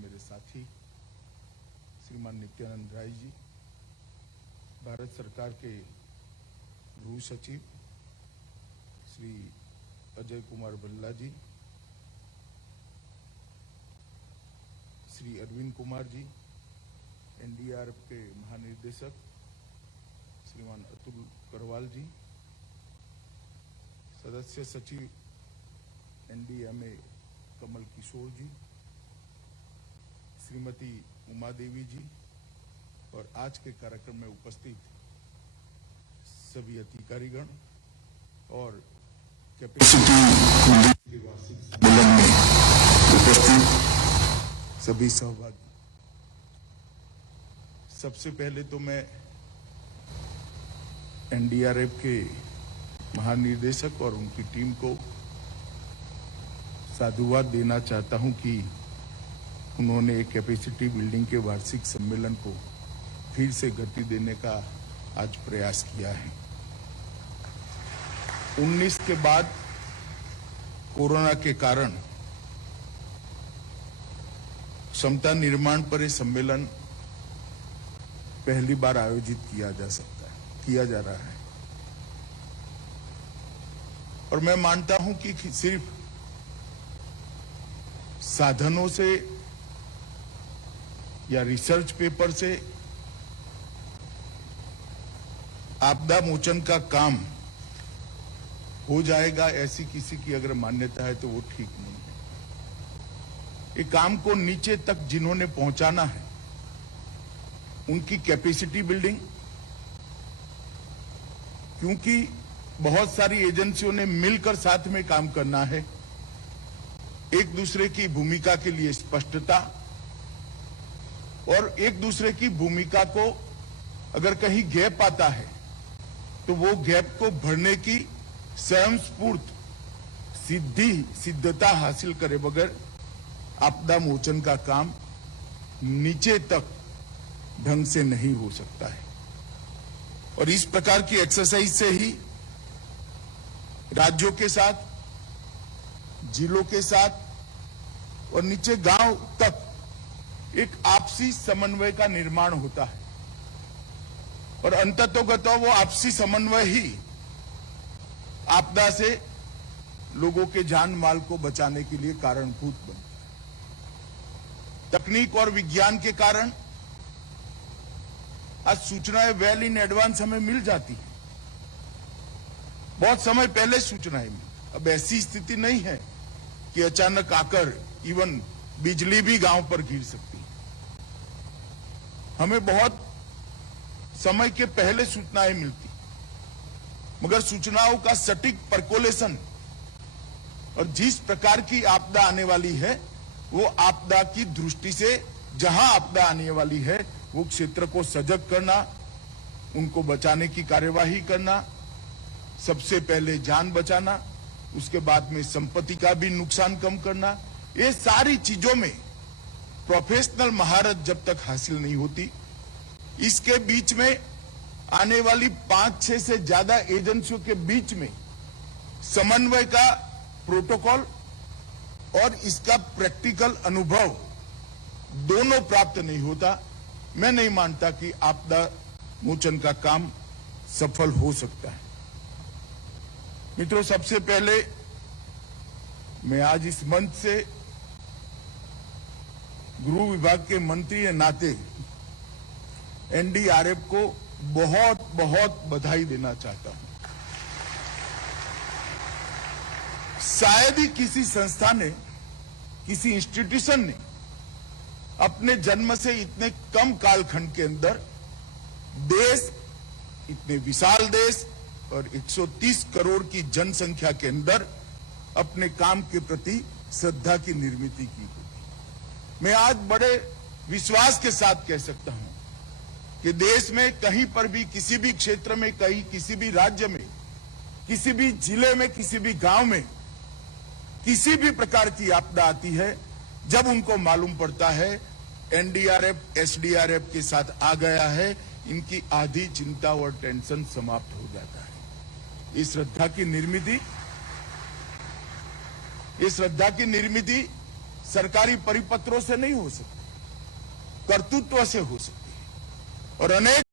मेरे साथी श्रीमान नित्यानंद राय जी, भारत सरकार के गृह सचिव श्री अजय कुमार भल्ला जी, श्री अरविंद कुमार जी, एनडीआरएफ के महानिदेशक श्रीमान अतुल करवाल जी, सदस्य सचिव एनडीएमए कमल किशोर जी, श्रीमती उमा देवी जी और आज के कार्यक्रम में उपस्थित सभी अधिकारीगण और कैपेसिटी के वार्षिक सम्मेलन में उपस्थित सभी सहभागी। सबसे पहले तो मैं एनडीआरएफ के महानिदेशक और उनकी टीम को साधुवाद देना चाहता हूं कि उन्होंने एक कैपेसिटी बिल्डिंग के वार्षिक सम्मेलन को फिर से गति देने का आज प्रयास किया है। 19 के बाद कोरोना के कारण क्षमता निर्माण पर यह सम्मेलन पहली बार आयोजित किया जा रहा है और मैं मानता हूं कि सिर्फ साधनों से या रिसर्च पेपर से आपदा मोचन का काम हो जाएगा, ऐसी किसी की अगर मान्यता है तो वो ठीक नहीं है। ये काम को नीचे तक जिन्होंने पहुंचाना है उनकी कैपेसिटी बिल्डिंग, क्योंकि बहुत सारी एजेंसियों ने मिलकर साथ में काम करना है, एक दूसरे की भूमिका के लिए स्पष्टता और एक दूसरे की भूमिका को अगर कहीं गैप आता है तो वो गैप को भरने की स्वयं स्फूर्त सिद्धता हासिल करे बगैर आपदा मोचन का काम नीचे तक ढंग से नहीं हो सकता है। और इस प्रकार की एक्सरसाइज से ही राज्यों के साथ, जिलों के साथ और नीचे गांव तक एक आपसी समन्वय का निर्माण होता है और अंततोगतो वो आपसी समन्वय ही आपदा से लोगों के जान माल को बचाने के लिए कारणभूत बनता है। तकनीक और विज्ञान के कारण आज सूचनाएं वेल इन एडवांस हमें मिल जाती है, बहुत समय पहले सूचनाएं मिली। अब ऐसी स्थिति नहीं है कि अचानक आकर इवन बिजली भी गांव पर गिर सकती है। हमें बहुत समय के पहले सूचनाएं मिलती, मगर सूचनाओं का सटीक परकोलेशन और जिस प्रकार की आपदा आने वाली है वो आपदा की दृष्टि से जहां आपदा आने वाली है वो क्षेत्र को सजग करना, उनको बचाने की कार्यवाही करना, सबसे पहले जान बचाना, उसके बाद में संपत्ति का भी नुकसान कम करना, ये सारी चीजों में प्रोफेशनल महारत जब तक हासिल नहीं होती, इसके बीच में आने वाली 5-6 से ज्यादा एजेंसियों के बीच में समन्वय का प्रोटोकॉल और इसका प्रैक्टिकल अनुभव दोनों प्राप्त नहीं होता। मैं नहीं मानता कि आपदा मोचन का काम सफल हो सकता है। मित्रों, सबसे पहले मैं आज इस मंच से गृह विभाग के मंत्री के नाते एनडीआरएफ को बहुत बहुत बधाई देना चाहता हूं। शायद ही किसी संस्था ने, किसी इंस्टीट्यूशन ने अपने जन्म से इतने कम कालखंड के अंदर देश, इतने विशाल देश और 130 करोड़ की जनसंख्या के अंदर अपने काम के प्रति श्रद्धा की निर्मित की होगी। मैं आज बड़े विश्वास के साथ कह सकता हूं कि देश में कहीं पर भी, किसी भी क्षेत्र में, कहीं किसी भी राज्य में, किसी भी जिले में, किसी भी गांव में किसी भी प्रकार की आपदा आती है, जब उनको मालूम पड़ता है एनडीआरएफ एसडीआरएफ के साथ आ गया है, इनकी आधी चिंता और टेंशन समाप्त हो जाता है। इस श्रद्धा की निर्मिति सरकारी परिपत्रों से नहीं हो सकती, कर्तृत्व से हो सकती है। और अनेक